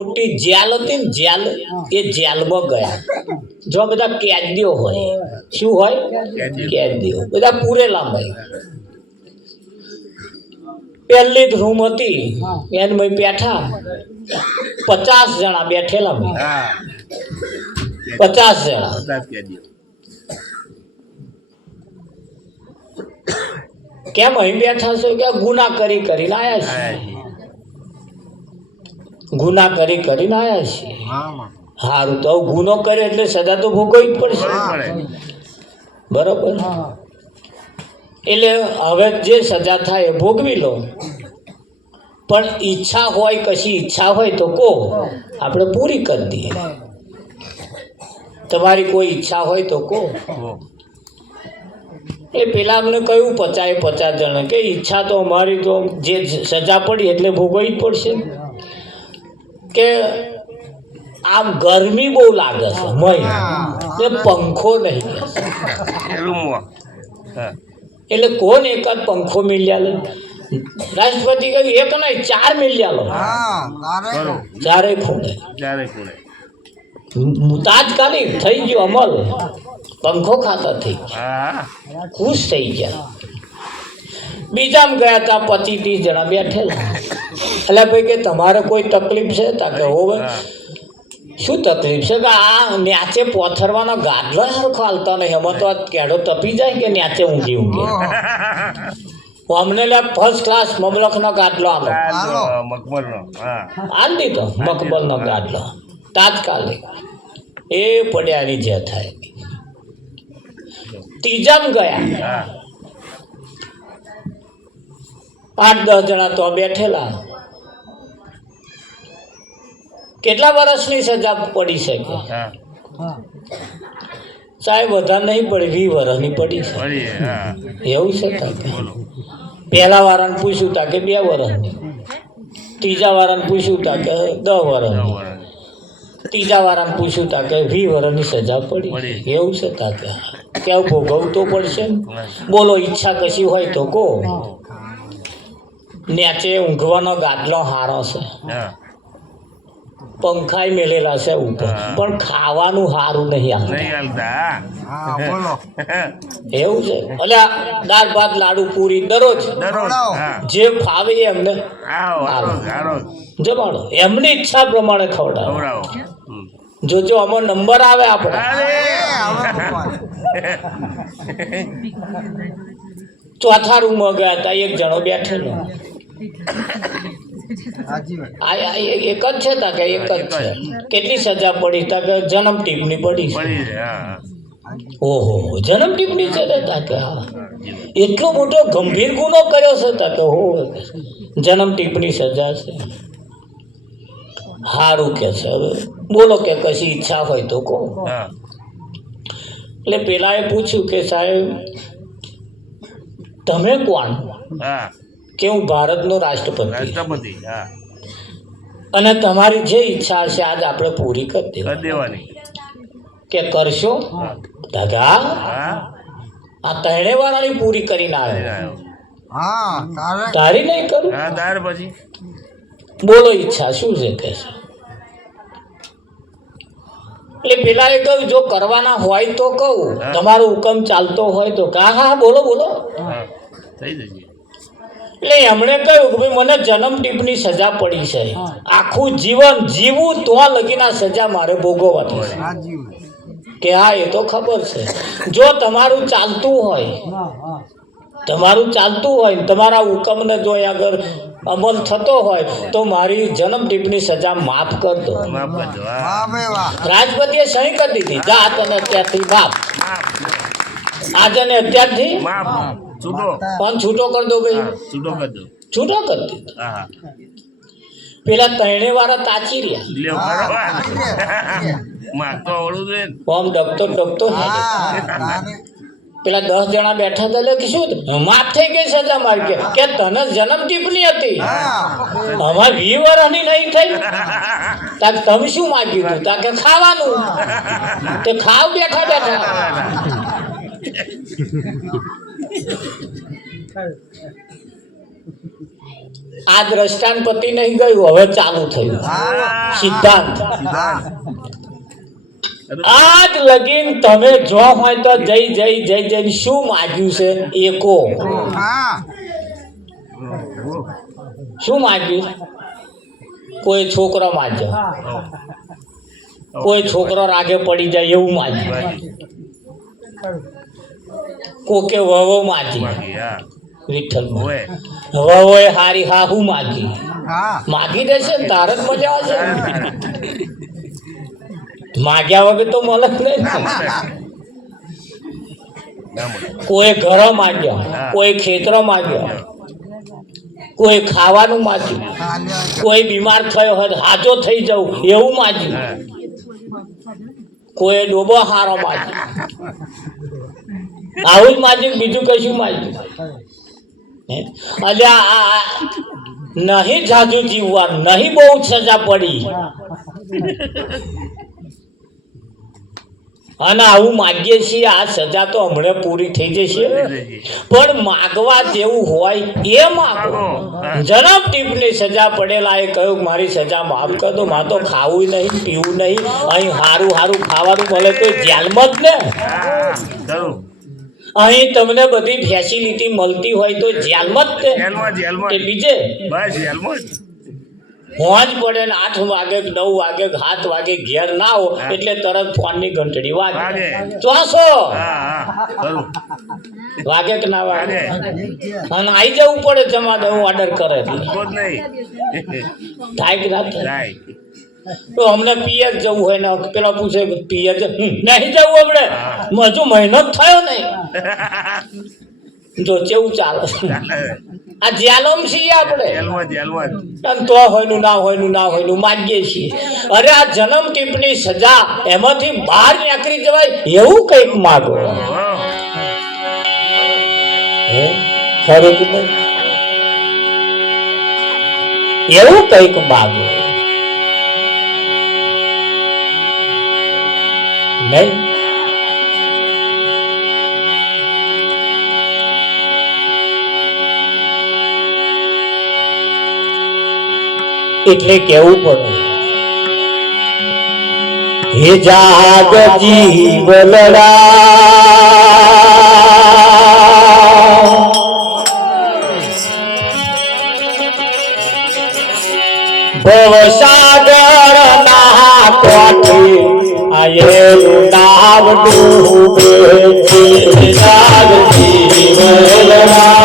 મોટી જેલ હતી ને જેલ, એ જેલમાં ગયા. જો બધા કેદીઓ હોય, શું હોય? કેદીઓ બધા પૂરેલા હોય. પહેલી જ રૂમ હતી, એમાં બેઠા 50 જણા બેઠેલા ભાઈ, 50 જણા. કેમ અહીં બેઠા છો? કે ગુના કરીને આયા છે, ગુના કરીને આયા છે. સારું, તો ગુનો કર્યો એટલે સજા તો ભોગવવી જ પડશે, બરોબર? એટલે હવે જે સજા થાય એ ભોગવી લો. પણ ઈચ્છા હોય, કશી ઈચ્છા હોય તો કહો, આપણે પૂરી કરી દઈએ. તમારી કોઈ ઈચ્છા હોય તો કહો. એ પેલા અમને કહ્યું 50 જણા કે ઈચ્છા તો અમારી તો જે સજા પડી એટલે ભોગવવી જ પડશે. કે આમ ગરમી બહુ લાગે છે, મય પંખો નહીં, એટલે કોણ એકાદ પંખો મિલ્યા લે? રાષ્ટ્રપતિ કહ્યું એક નહીં 4 મિલ્યા લો, ચારે ખૂણે. તાત્કાલિક થઈ ગયો અમલ, પંખો ખાતા થઈ ગયા, ખુશ થઈ ગયા. બીજામાં ગયા તા 25-30 જણા બેઠેલા. એટલે ભાઈ કે તમારે કોઈ તકલીફ છે? તા કે હોવે. શું તકલીફ છે? કે આ ન્યાચે પોથરવાનો ગાદલો સરખો હાલતા નહીં, એમાં તો આ કેડો તપી જાય કે ન્યાચે ઊંઘી અમને લે ફર્સ્ટ ક્લાસ મબલખનો ગાદલો આલો, આલ દીધો મકબલનો ગાદલો તાત્કાલિક. એ પડ્યાની જે થાય. ત્રીજામાં ગયા 8-10 જણા તો બેઠેલા. કેટલા વર્ષની સજા પડી શકે? સાહેબ વધારે નહીં પડી, 20 વર્ષની પડી છે. એવું છે? પહેલા વાળાને પૂછ્યું તા કે 2 વર્ષની, ત્રીજા વાળાને પૂછ્યું તા કે 10 વર્ષની, ત્રીજા વાળાને પૂછ્યું તા કે 20 વર્ષની સજા પડી. એવું છે? તા કે ત્યાં ભોગવવું તો પડશે. બોલો, ઈચ્છા કશી હોય તો કહો. નેચે ઊંઘવાનો ગાદલો હારો છે, પંખાય મેલેલા છે ઉપર, પણ ખાવાનું સારું નહીં આવતા. એવું છે? એટલે દાળ ભાત લાડુ પૂરી દરરોજ જે ફાવે એમને જમાડો, એમની ઈચ્છા પ્રમાણે ખવડાવો. જોજો આમાં નંબર આવે આપણે. ચોથા રૂમમાં ગયા હતા, એક જણો બેઠેલો. એક જ છે? તા કે એક જ છે. કેટલી સજા પડી? તા કે જન્મ ટીપની પડી છે. ઓહો, જન્મ ટીપની છે? તા કે હા, એટલો મોટો ગંભીર ગુનો કર્યો છે? તા કે હો, જન્મ ટીપની સજા છે. સારું કે છે. હવે બોલો કે કશી ઈચ્છા હોય તો કહો. એટલે પેલાએ પૂછ્યું કે સાહેબ તમે કોણ? કે હું ભારતનો રાષ્ટ્રપતિ, અને તમારી જે ઈચ્છા હશે આજ આપણે પૂરી કરી દેવાની. કે કરશો? દાદા આ 3 વાળાની પૂરી કરીને આવ્યો, તારી નહીં કરું? બોલો ઈચ્છા શું છે? કે છે. એટલે પેલા એ કહ્યું જો કરવાના હોય તો કહું, તમારો હુકમ ચાલતો હોય તો. હા હા બોલો બોલો. એટલે એમણે કહ્યું કે ભાઈ મને જન્મ ટીપની સજા પડી છે, આખું જીવન જીવું તો લગીને આ સજા મારે ભોગવવાની છે. કે હા એ તો ખબર છે. જો તમારું ચાલતું હોય, તમારા હુકમને જો આગળ અમલ થતો હોય તો મારી જન્મ ટીપની સજા માફ કર દો. રાષ્ટ્રપતિએ સહી કરી દીધી, જા તને અત્યારથી બાપ, આજે ને અત્યારથી પણ છૂટો કરી દો. ભાઈ છૂટો કરી દીધો. પેલા 3 વાળા તાચી રહ્યા, આમ ડગતો પેલા 10 જણા બેઠા હતા. એટલે શું માફ થઈ ગઈ સજા મારી? કે તને જન્મ ટીપની હતી, અમારે 20 વર્ષની નહીં થઈ. તાક તમે શું માગ્યું હતું? તાકે ખાવાનું. તે ખાવ બેઠા. આ દ્રષ્ટાંત પતિ નહીં ગયું, હવે ચાલુ થયું સિદ્ધાંત. આજ લગીન તમે જો હોય તો જઈ શું માગ્યું છે? એકો શું માગ્યું? કોઈ છોકરો માગ્યો, કોઈ છોકરો રાગે પડી જાય એવું માગ્યું, કોકે વહુ માગી, વિઠ્ઠલ વહુએ હારી હાહુ માગી, માગી દેશે ને તારે જ મજા આવશે. માગ્યા વગર તો મળે જ નહીં. કોઈ ઘર માગ્યા, કોઈ ખેતરો માગ્યા, કોઈ ખાવાનું માગ્યું, કોઈ બીમાર થયો હોય હાજો થઈ જવું એવું માગ્યું, કોઈ ડોબો હારો માગ્યો, આવું જ માગ્યું, બીજું કશું માગ્યું. અલ્યા નહીં જાજુ જીવવાનું, નહીં બહુ સજા પડી, અને આવું માગીએ છીએ. આ સજા તો હમણાં પૂરી થઈ જશે, પણ માગવા જેવું હોય એ માગો. જન્મ ટીપની સજા પડેલા એ કહ્યું મારી સજા માફ કર દો, માં તો ખાવું નહીં પીવું નહીં, અહીં સારું સારું ખાવાનું મળે તો જેલમાં જ ને. અહીં તમને બધી ફેસિલિટી મળતી હોય તો જેલમાં જ તે બીજે હોજ પડે ને 8 વાગે 9 વાગે 7 વાગે ઘેર ના હો એટલે તરત ફોનની ઘંટડી વાગે. ચોસો વાગે કે ના વાગે, અને આવી જવું પડે જમા દેવું ઓર્ડર કરે થાય કે ના થાય. તો અમને પિયર જવું હોય ને પેલા પૂછે પિયર નહીં જવું, હમણે હજુ મહિનો જ થયો નહીં. જો કેવું ચાલે આ જેલમ છીએ આપણે, તો હોયનું ના હોયનું માગીએ છીએ. અરે આ જન્મ ટીપની સજા એમાંથી બહાર નીકળી જવાય એવું કંઈક માગો. એવું કંઈક માગો નહીં. એટલે કેવું પડે હે જાગ જીવલડા ભવસાગર ના કોઠે આયેલું નાવ ડૂબે છે. જાગ જીવલડા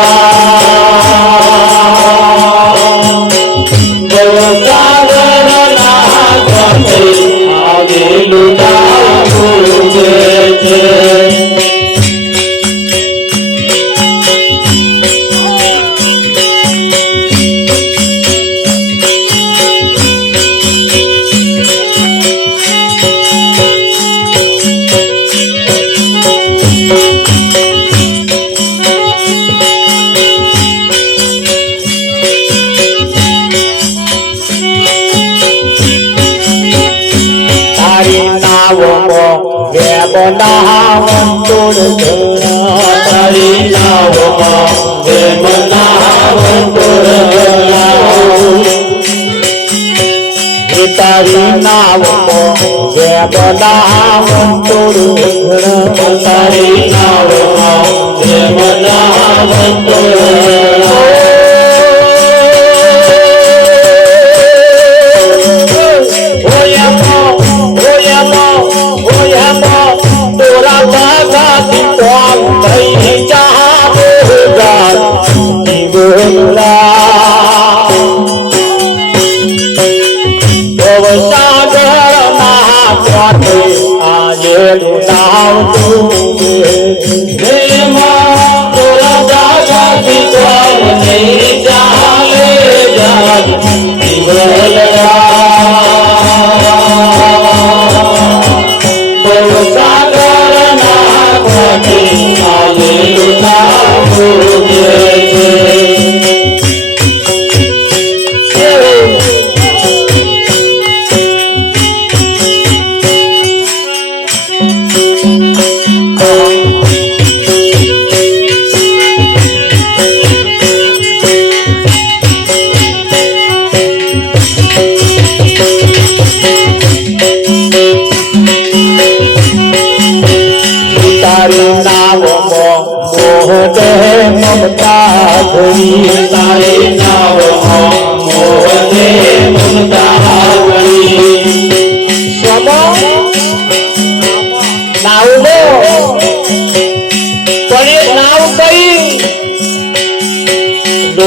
તારી નાવ તારી નાવ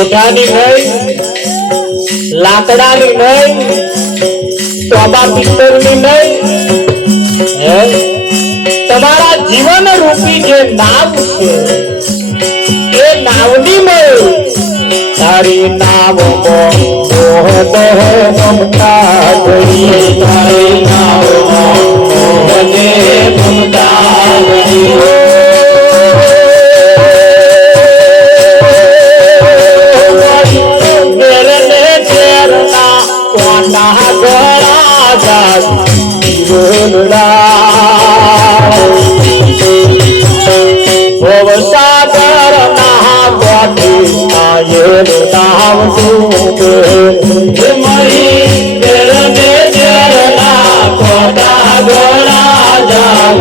લોઢાની નહીં, લાકડાની નહીં, ટોબા પિત્તળની નહીં, તમારા જીવન રૂપી જે નાવ છે એ નાવની મેં તારી નાવમાં મોહ મમતા ભરી, તારી નાવમાં મોહને મમતા ભરી, મેરને ચેરના કોના ગળા જાત ભવસાગર ના ગોઠી આયે નામ તું મરી મેરને ચેરના કોના ગળા જાત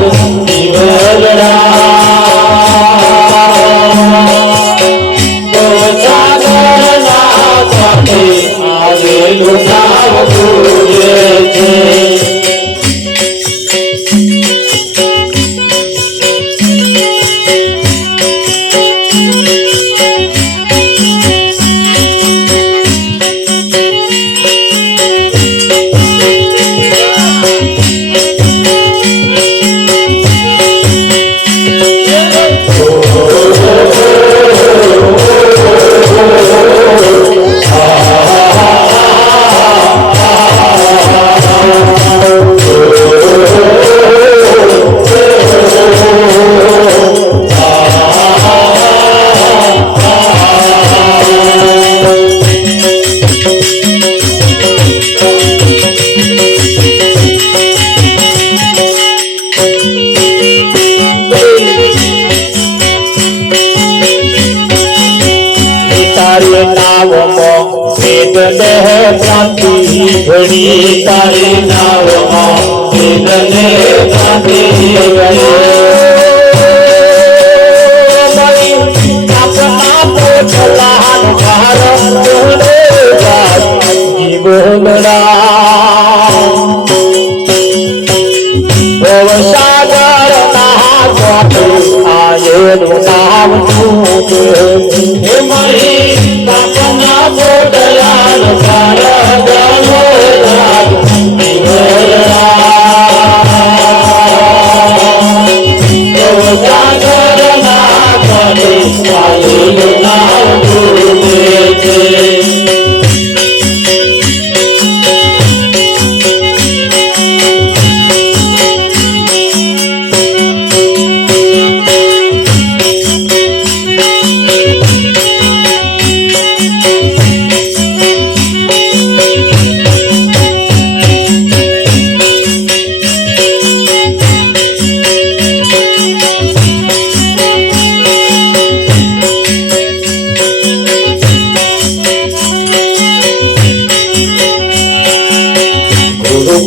क्रांति घड़ी, तारी नावમાં વેદને ક્રાંતિ ઘડી, આપના પોચલાન ભાર જોડે જાત જીવનડા ભવસાગર ના ગોઠે આયેનું નામ તું હે મરી આપના પોચલાન ભાર ગણો જાત ભવસાગર ના ગોઠે આયેનું નામ તું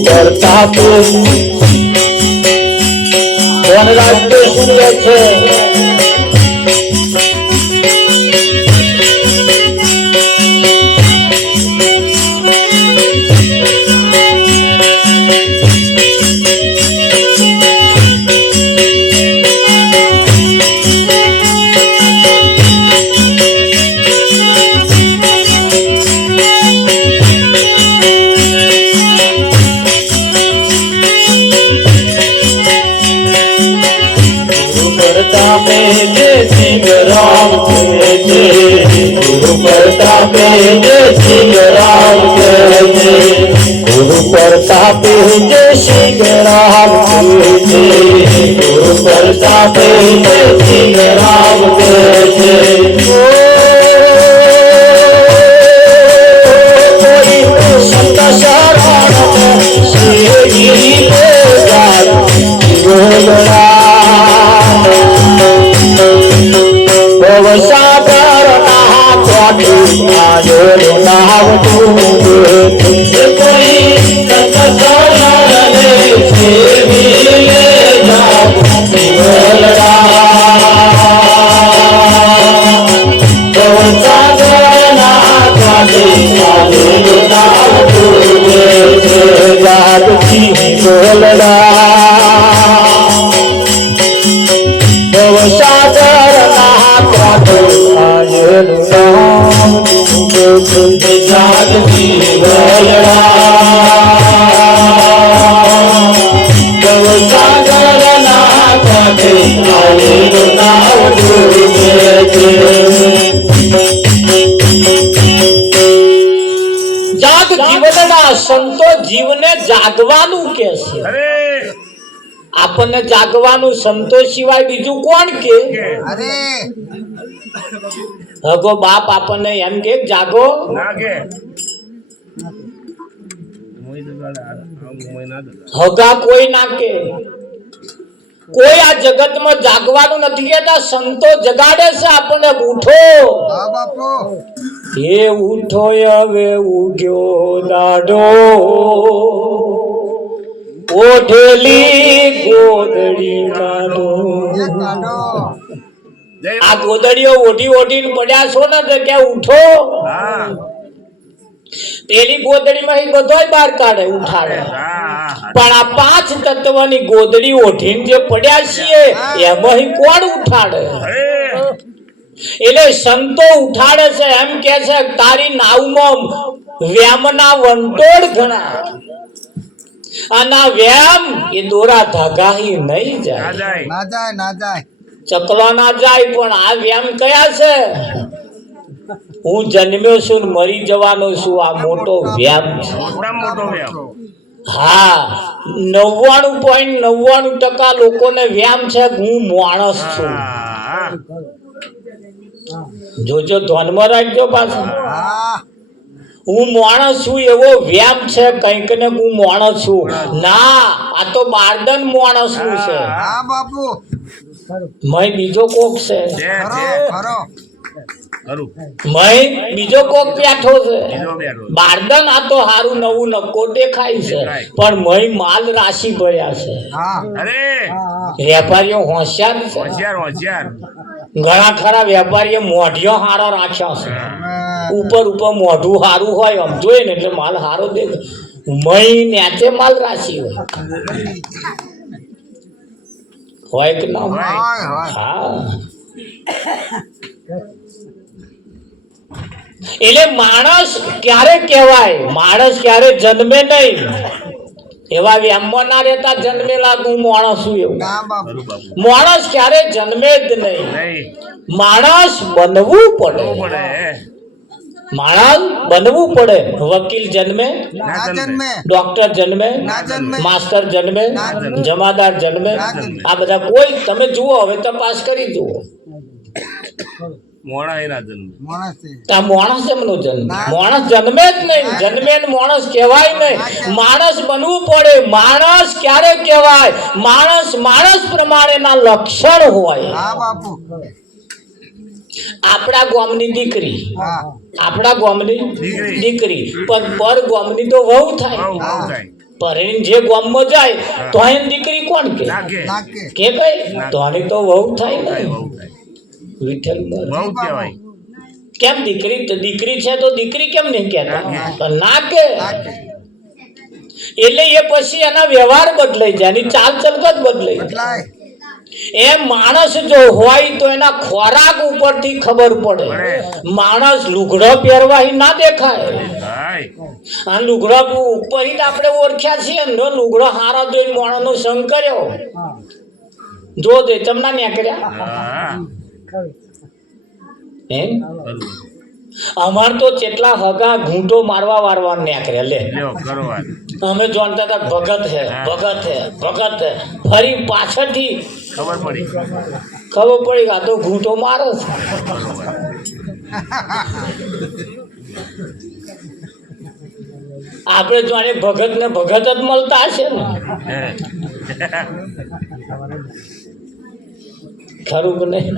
प्रताप वनराज सूर्य છે सिंह राम के गुरु प्रताप जय सिंह राम के गुरु प्रताप जय सिंह राम के गुरु प्रताप जय सिंह राम के संत शरण श्री गिरी भवसागर ना गॉठे आये नाम તું कोई संत शरण से मिले जात જાગ જીવનના સંતો જીવને જાગવાનું કે છે. આપણને જાગવાનું સંતો સિવાય બીજું કોણ કે? હગો બાપ આપણને એમ કે જાગો, હગા કોઈ ના કે. કોઈ આ જગતમાં જાગવાનું નથી કહેતા, સંતો જગાડે છે આપણને. ઉઠો એ ઉઠો હવે ઉગ્યો દાડો, ઓઢેલી ગોદડી કાઢો. આ ગોદડીઓ ઓઢી ઓઢીને પડ્યા છો ને તો કે ઉઠો. પેલી ગોદડી માં બધોય બહાર કાઢે, ઉઠાડે. પણ આ પાંચ તત્વની ગોદડી ઓઢીને જે પડ્યા છીએ એમાં કોણ ઉઠાડે? એટલે સંતો ઉઠાડે છે. એમ કે છે તારી નાવમાં વ્યામના વંટોળ ઘણા, અને વ્યામ એ દોરા ધાગાહી નહીં જાય. ચકલો ના જાય, પણ આ વ્યામ કયા છે? હું જન્મ્યો છું ને મરી જવાનો છું, આ મોટો વ્યામ છે. હા, 99.99% લોકોને વ્યામ છે હું માણસ છું. જોજો, ધ્યાનમાં રાખજો. પાછું હું માણસ છું એવો વ્યામ છે કંઈક ને હું માણસ છું. ના, આ તો બારદન માણસ નું છે. મય બીજો કોક છે, બીજો કોક બેઠો છે. બારદન આ તો હારું નવું નક્કો દેખાય છે, પણ મય માલ રાશિ ભર્યા છે. વેપારીઓ હોશિયાર, ઘણા ખરા વેપારીઓ મોઢિયો હારો રાખ્યો છે. ઉપર મોઢું હારું હોય આમ જોઈએ ને એટલે માલ હારો દેખાય. મય નેચે માલ રાશિ હોય કે ના હોય? હા, એટલે માણસ ક્યારે કહેવાય? માણસ ક્યારે જન્મે નહીં. એવા વ્યામમાં ના રહેતા જન્મેલા હું માણસ છું એવું. માણસ ક્યારે જન્મે જ નહીં. માણસ બનવું પડે. માણસ બનવું પડે. વકીલ જન્મે, ડોક્ટર જન્મે, માસ્ટર જન્મે, જમાદાર જન્મે. આ બધા કોઈ તમે જુઓ, હવે તપાસ કરી જુઓ. માણસ એમનો જન્મ, માણસ જન્મે જ નહીં. જન્મે માણસ કહેવાય નહીં. માણસ બનવું પડે. માણસ ક્યારે કહેવાય? માણસ પ્રમાણેના લક્ષણ હોય. આપણા ગામની દીકરી, પણ પર ગામની તો વહુ થાય. પરણીને જે ગામમાં જાય તો એની દીકરી કોણ કે કઈ તો આની તો વહુ થાય ને. વિઠ્ઠલ કેમ દીકરી છે તો દીકરી કેમ નહીં કહેતા? ના કે. એટલે એ પછી એના વ્યવહાર બદલાઈ જાય, એની ચાલ ચલકત બદલાઈ જાય. એમ માણસ જો હોય તો એના ખોરાક ઉપરથી ખબર પડે. માણસ લુગડો પહેરવાથી ના દેખાય. આ લુગડો ઉપર આપણે ઓળખ્યા છીએ ને, લુગડો હારો જોઈને માણસનો સંગ કર્યો. જો દે તમને નીકળ્યા. અમાર તો કેટલા હગા ઘૂંટો મારવા વારવા નીકળ્યા. લે અમે જાણતા હતા ભગત હે. ફરી પાછળથી ખબર પડી કે આ તો ઘૂંટો મારે છે. આપણે જાણે ભગત ને ભગત જ મળતા હશે ને. ખરું કે નહીં?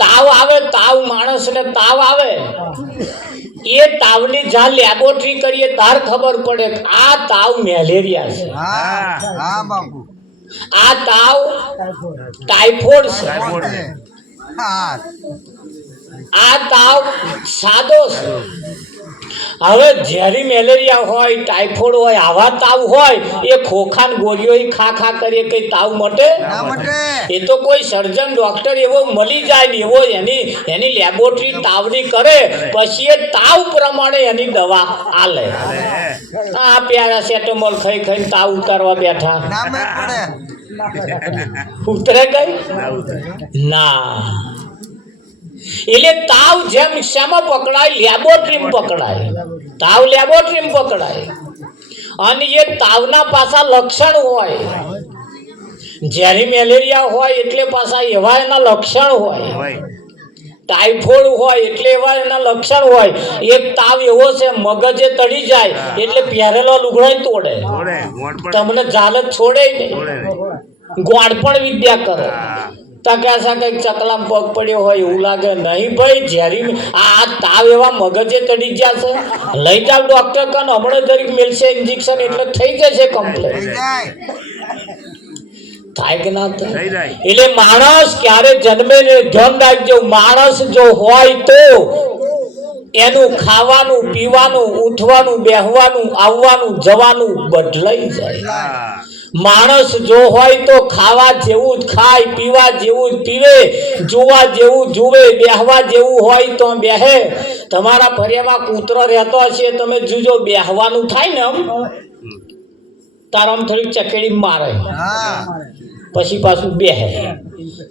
તાવ આવે, માણસ ને તાવ આવે, એ તાવની જ્યાં લેબોરેટરી કરીએ તાર ખબર પડે આ તાવ મેલેરિયા છે. આ તાવ ટાઇફોઇડ છે. આ તાવ સાદો છે. હવે ઝેરી મેલેરિયા હોય, ટાઇફોઇડ હોય, આવા તાવ હોય એ ખોખાન ગોળીઓ ખા કરીએ કઈ તાવ મટે? એ તો કોઈ સર્જન ડોક્ટર એવો મળી જાય ને એવો એની લેબોરેટરી તાવની કરે, પછી એ તાવ પ્રમાણે એની દવા આલે. આ પેરાસેટામોલ ખાઈને તાવ ઉતારવા બેઠા. ઉતરે કઈ ના. એટલે તાવ જેમ શામાં પકડાય, લેબોરેટરીમાં પકડાય. તાવ લેબોરેટરીમાં પકડાય. અને એ તાવના પાછા લક્ષણ હોય. જ્યારે મેલેરિયા હોય એટલે પાછા એવા એના લક્ષણ હોય. ટાઈફોઇડ હોય એટલે એવા એના લક્ષણ હોય. એક તાવ એવો છે મગજે તળી જાય એટલે પહેરેલો લુગડો તોડે, તમને જાલત છોડે નહીં. ગોળ પણ વિદ્યા કરે. તકાસા કઈક ચકલામ પગ પડ્યો હોય એવું લાગે નહીં ભાઈ. જ્યારે આ તાવ એવા મગજે તડી ગયા છે, લઈ જાવ ડોક્ટર કાન, હમણાં જરીક મેળશે ઇન્જેક્શન એટલે થઈ જશે કમ્પ્લેટ. થાય કે ના થાય? એટલે માણસ ક્યારે જન્મે ને ધ્યાન રાખજો. માણસ જો હોય તો એનું ખાવાનું, પીવાનું, ઉઠવાનું, બેહવાનું, આવવાનું, જવાનું બદલાઈ જાય. માણસ જો હોય તો ખાવા જેવું જ ખાય, પીવા જેવું જ પીવે, જોવા જેવું જુએ, બેહવા જેવું હોય તો બેહે. તમારા ફરિયામાં કૂતરો રહેતો હશે, તમે જોજો બેહવાનું થાય ને આમ તારામ થોડીક ચકેડી મારે, પછી પાછું બેહે.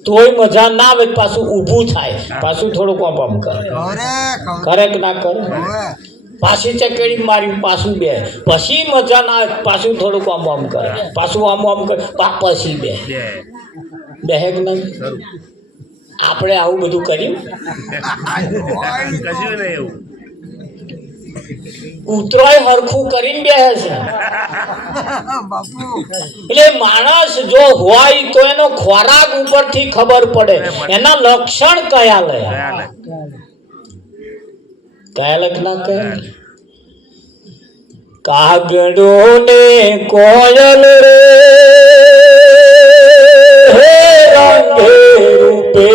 તોય મજા ના આવે, પાછું ઊભું થાય, પાછું થોડુંક આમ કરે. કરે કે ના કરે? પાછી ચકેડી મારી પાછું બે, પછી મજા ના આવે, પાછું થોડુંક આમ કરે, પાછું આમ કરે, પછી બેહે કે નહીં? આપણે આવું બધું કર્યું? કૂતરોય હરખું કરીને બેહે છે. એટલે માણસ જો હોય તો એનો ખોરાક ઉપરથી ખબર પડે, એના લક્ષણ કયા લે, કયા લક્ષણ કયા? કાગડો ને કોયલ રે રંગે રૂપે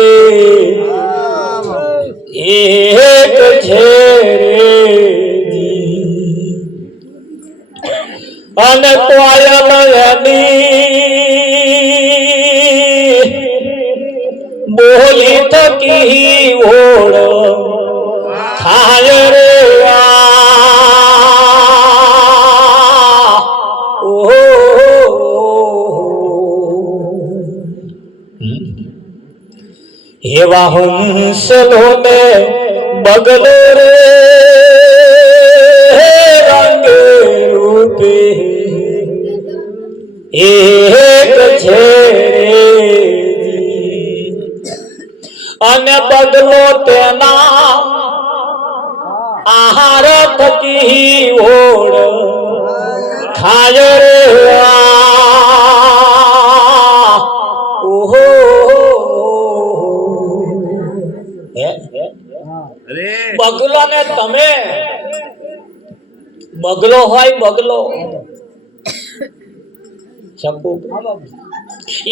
એક છે અને કોયલ એની બોલી થકી ઓળ થાય રે. એવા હંસલો ને બગલો રે રંગે રૂપે એક છે અને બગલો તેના આહાર થકી ઓળ ખાય રે. ઓહો બગલો ને તમે, બગલો હોય બગલો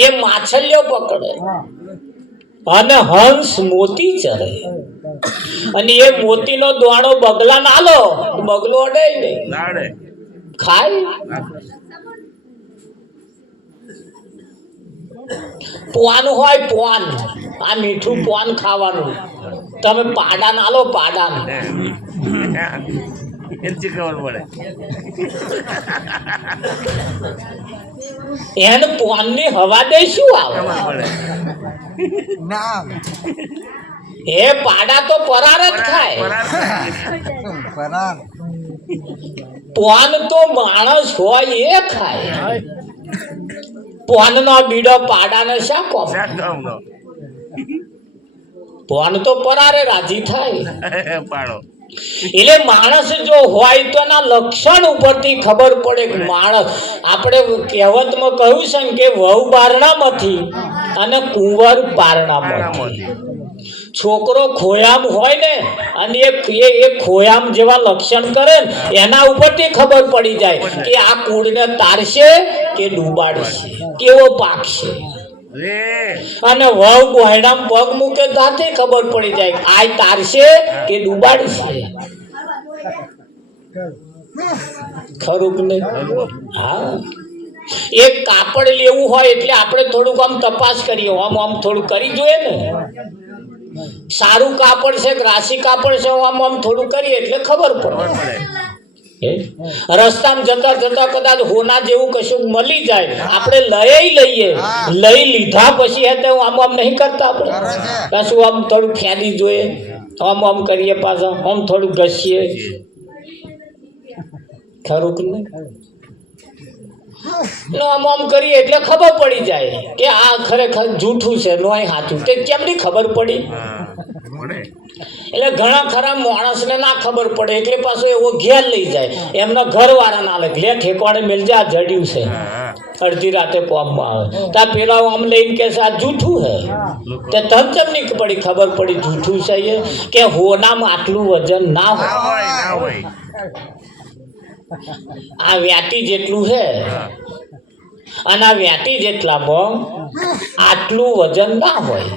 એ માછલીઓ પકડે અને હંસ મોતી ચરે, અને એ મોતીનો દાણો બગલા ના લો, બગલો અડે નહીં, ખાય. પોન હોય પોન, આ મીઠું પોન ખાવાનું. તમે પાડા ના લો, પાડા એને પોન ની હવા દે શું આવે? એ પાડા તો પરાર જ ખાય. પોન તો માણસ હોય એ ખાય. પોન નો બીડો પાડા ને શા કોમ? પોન તો પરારે રાજી થાય. એટલે માણસ જો હોય તો એના લક્ષણ ઉપરથી ખબર પડે કે માણસ. આપણે કહેવતમાં કહ્યું છે કે વહુ બારણામાંથી અને કુંવર પારણામાંથી. છોકરો ખોયામ હોય ને અને એ ખોયામ જેવા લક્ષણ કરે ને એના ઉપરથી ખબર પડી જાય કે આ કુળને તારશે કે ડૂબાડશે, કેવો પાકશે. અને વહુ ગોયડામ પગ મૂકે ત્યાંથી ખબર પડી જાય આ તારશે કે ડૂબાડશે. ખરું કે નહીં? હા. એક કાપડ લેવું હોય એટલે આપણે થોડુંક આમ તપાસ કરીએ, આમ થોડું કરી જોઈએ ને. સારું કાપડ છે કે રાશિ કાપડ છે, આમ થોડું કરીએ એટલે ખબર પડે. રસ્તામાં જતા જતા કદાચ હોના જેવું કશું મળી જાય, આપણે લઈએ લઈ લીધા પછી હે તો આમ આમ નહીં કરતા, આપણે કશું આમ થોડું ફેદી જોઈએ, આમ આમ કરીએ, પાછા આમ થોડું ઘસીએ, ખરું કે નહીં? આમ આમ કરીએ એટલે ખબર પડી જાય કે આ ખરેખર જૂઠું છે, નોય સાચું. તે કેમની ખબર પડી? એટલે ઘણા ખરા માણસને ના ખબર પડે એટલે પાછો એવો ઘેર લઈ જાય, એમના ઘરવાળા ના લે ઠેકવાડે મેલજા જડ્યું છે, અડધી રાતે કોમમાં આવે ત્યાં પેલા આમ લઈને કે આ જૂઠું હે. તે તન ચમની પડી ખબર પડી જૂઠું છે એ કે હોનામાં આટલું વજન ના હોય, આ વ્યાટી જેટલું છે અને આ વ્યાટી જેટલામાં આટલું વજન ના હોય.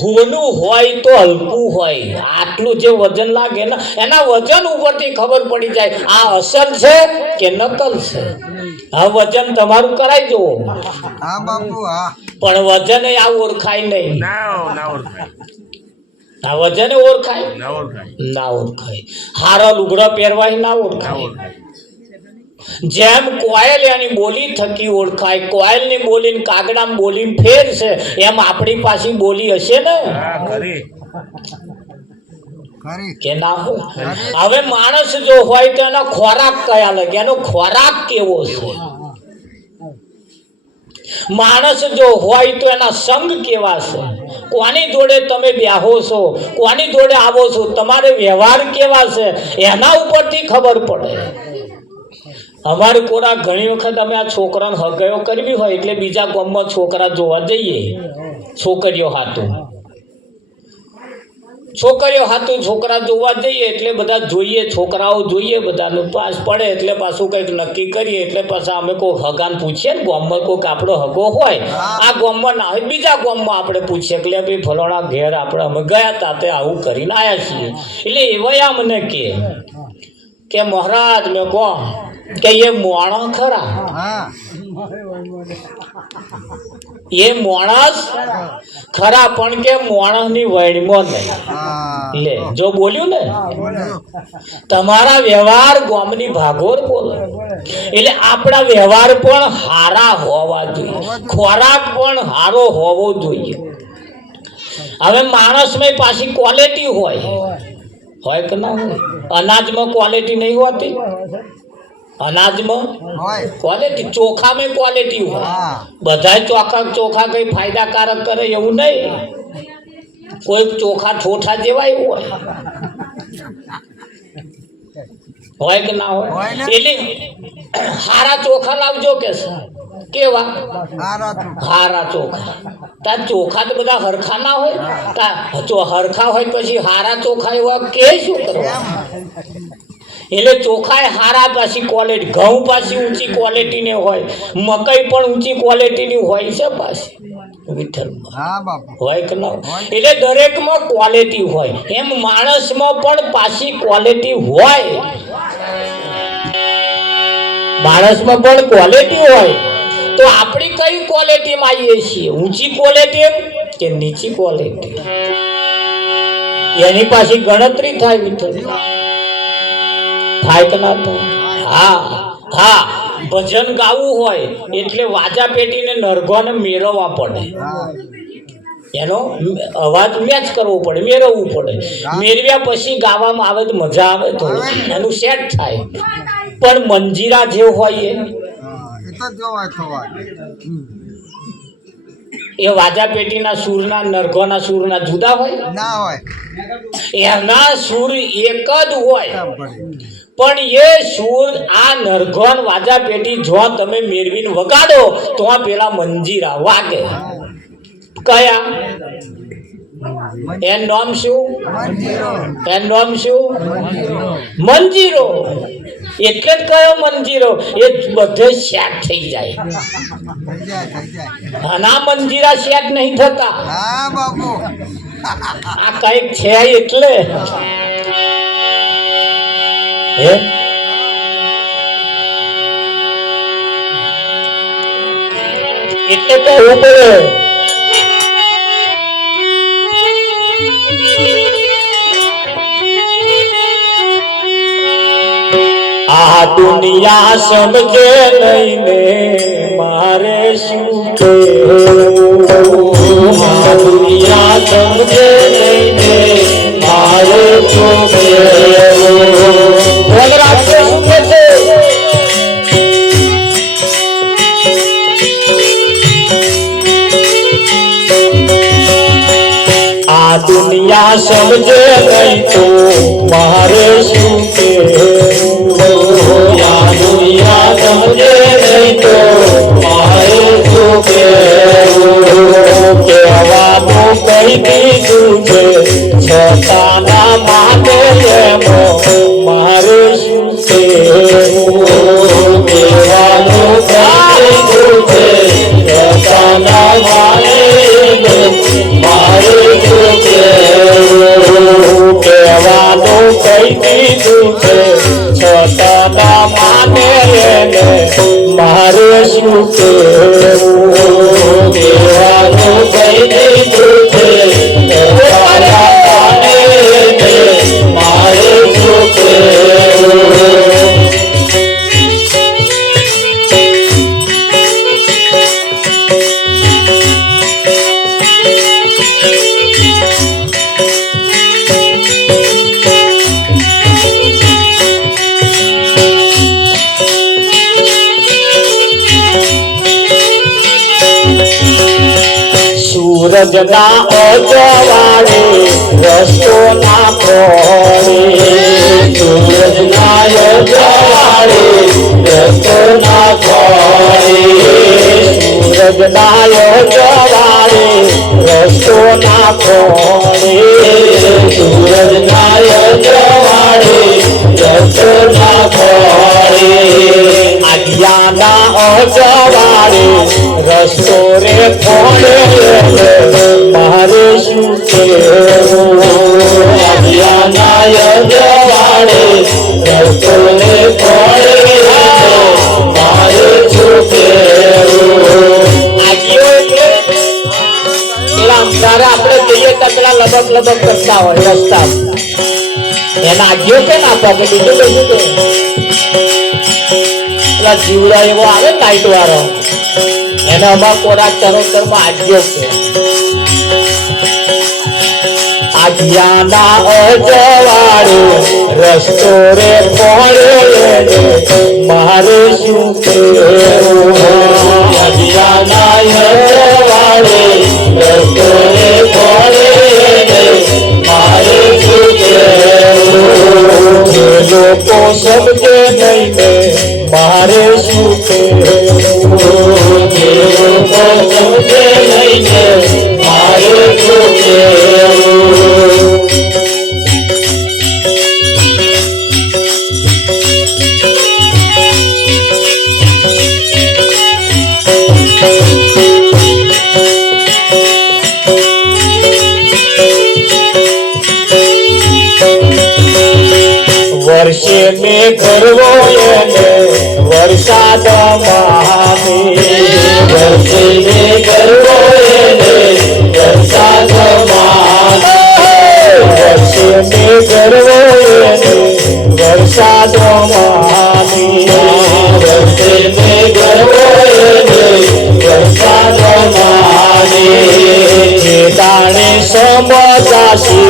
હોનું હોય તો હલકું હોય, આટલું જે વજન લાગે ને એના વજન ઉપરથી ખબર પડી જાય આ અસલ છે કે નકલ છે. આ વજન તમારું કરાઈ જુઓ, પણ વજન આ ઓળખાય નહીં. આ વજન ઓળખાય ના ઓળખાય. હારા લુગડા પહેરવાય ના ઓળખાય. જેમ કોયલ એની બોલી થકી ઓળખાય, કોયલની બોલી કાગડાની બોલી ફેર છે, એમ આપણી પાસે બોલી હશે ને કે ના હોય? હવે માણસ જો હોય તો એનો ખોરાક કયા લાગે, એનો ખોરાક કેવો છે? માણસ જો હોય તો એના સંગ કેવા છે? કોની જોડે તમે બેહો છો, કોની જોડે આવો છો, તમારે વ્યવહાર કેવા છે, એના ઉપરથી ખબર પડે. અમારે કોરા ઘણી વખત અમે આ છોકરાને હગાયો કરવી હોય એટલે બીજા ગામમાં છોકરા જોવા જઈએ, છોકરીઓ હાથું છોકરા જોવા જઈએ એટલે બધા જોઈએ, છોકરાઓ જોઈએ, બધાનું પાસ પડે એટલે પાછું કંઈક નક્કી કરીએ એટલે પાછા અમે કોઈ હગાને પૂછીએ ને, ગામમાં કોઈક આપણો હગો હોય, આ ગામમાં ના હોય બીજા ગામમાં આપણે પૂછીએ એટલે ભાઈ ફલોણા ઘેર આપણે અમે ગયા હતા તે આવું કરીને આવ્યા છીએ. એટલે એવા અમને કે મહારાજ મેં કહો કે એ મોણા ખરા, એ માણસ ખરા પણ કે માણસની વૈણમાં નહીં. લે જો બોલ્યું ને, તમારા વ્યવહાર ગામની ભાગોર બોલે એટલે આપણા વ્યવહાર પણ હારા હોવા જોઈએ, ખોરાક પણ હારો હોવો જોઈએ. હવે માણસમાં પાછી ક્વોલિટી હોય કે ના હોય? અનાજમાં ક્વોલિટી નહીં હોતી, અનાજમાં ક્વોલિટી, ચોખામાં ક્વોલિટી હોય. બધા ચોખા કઈ ફાયદાકારક કરે એવું નહીં, કોઈ ચોખા ઠોઠા જેવા એવું હોય કે ના હોય? એટલે હારા ચોખા લાવજો કે કેવા હારા ચોખા. તાર ચોખા તો બધા હરખા ના હોય, હરખા હોય પછી હારા ચોખા એવા કે શું કરવા? એટલે ચોખા હારા પાછી ક્વોલિટી, ઘઉં પાછી ઊંચી ક્વોલિટીની હોય, મકાઈ પણ ઊંચી ક્વોલિટીની હોય છે પાછી વિઠ્ઠલમાં, હોય કે ના? એટલે દરેકમાં ક્વોલિટી હોય, એમ માણસમાં પણ પાછી ક્વોલિટી હોય. માણસમાં પણ ક્વોલિટી હોય તો આપણી કઈ ક્વોલિટીમાં આવીએ છીએ? ઊંચી ક્વોલિટી કે નીચી ક્વોલિટી? એની પાછી ગણતરી થાય વિઠ્ઠલ, થાય કે ના થાય? હા ભજન ગાવું હોય એટલે વાજા પેટીને નરગોને મેળવવા પડે, એનો અવાજ મેચ કરવો પડે, મેળવવું પડે. મેળવ્યા પછી ગાવામાં આવે તો મજા આવે, તો એનું સેટ થાય. પણ મંજીરા જે હોય એ વાજા પેટીના સૂરના નરગોના સૂરના જુદા હોય ના હોય? એના સૂર એક જ હોય, પણ એ સૂર આ નરગોન વાજા પેટી જો તમે મેળવીને વગાડો તો પેલા મંજીરા વાગે. કયા? એનું નામ શું? એનું નામ શું? મંજીરો. એટલે જ કયો મંજીરો, એ બધે સેટ થઈ જાય. આના મંજીરા સેટ નહીં થતા, આ કઈક છે એટલે એટલે કહેવું પડે. આ દુનિયા સમજે નહીં ને મારે શું કહેવું આ દુનિયા સમજે નહીં ને મારે શું કહેવું વનરાજે શું કહે છે આ દુનિયા સમજે નહીં તો મારે શું કહેવું આ દુનિયા સમજે નહીં તો મારે શું કહેવું કહેવાનું કહી દીધું છે છતાના માને એમો મારે શું કહેવું કહેવાનું કહી દીધું છે છતાના માને મારે શું કહેવું કહેવાનું કહી દીધું છે છતાના માને એને મારે શું કહેવું કહેવાનું કહી દીધું છે છતાના માને એને મારે શું કહેવું સૂરજના અજવાળે રસ્તો ના ખોળે સૂરજના અજવાળે રસ્તો ના ખોળે સૂરજના અજવાળે રસ્તો ના ખોળે સૂરજના અજવાળે રસ્તો ના ખોળે આજ્ઞાના અજવાળે રસ્તો રે ખોળે મારે શું કહેવું આજ્ઞાના અજવાળે રસ્તો રે ખોળે મારે શું કહેવું આજ્ઞો એટલે પેલા અંધારે આપણે જઈએ તો પેલા લબક લબક કરતા હોય રસ્તા એના આજ્ઞો કે ના પાકે બીજું કશું કે પેલા જીવડા એવો આવે લાઈટ વાળો એનો અમારા કોરા ચરોતર માં આજ્ઞો છે આજ્ઞાના અજવાળે રસ્તો રે ખોળે મારે શું કહેવું આજ્ઞાના અજવાળે રસ્તો રે ખોળે મારે શું કહેવું લોકો સમજે નહીં ને મારે શું કહેવું લોકો સમજે નહીં ને મારે શું કહેવું વર્ષે મેં કરવો એને વરસાદ મામે વર્ષે મેં કરવો એને વરસાદ મામે વર્ષે મેં કરવો એને વરસાદ મામે વર્ષે મેં કરવો એને વરસાદ મામે જે દાણે સમજાશે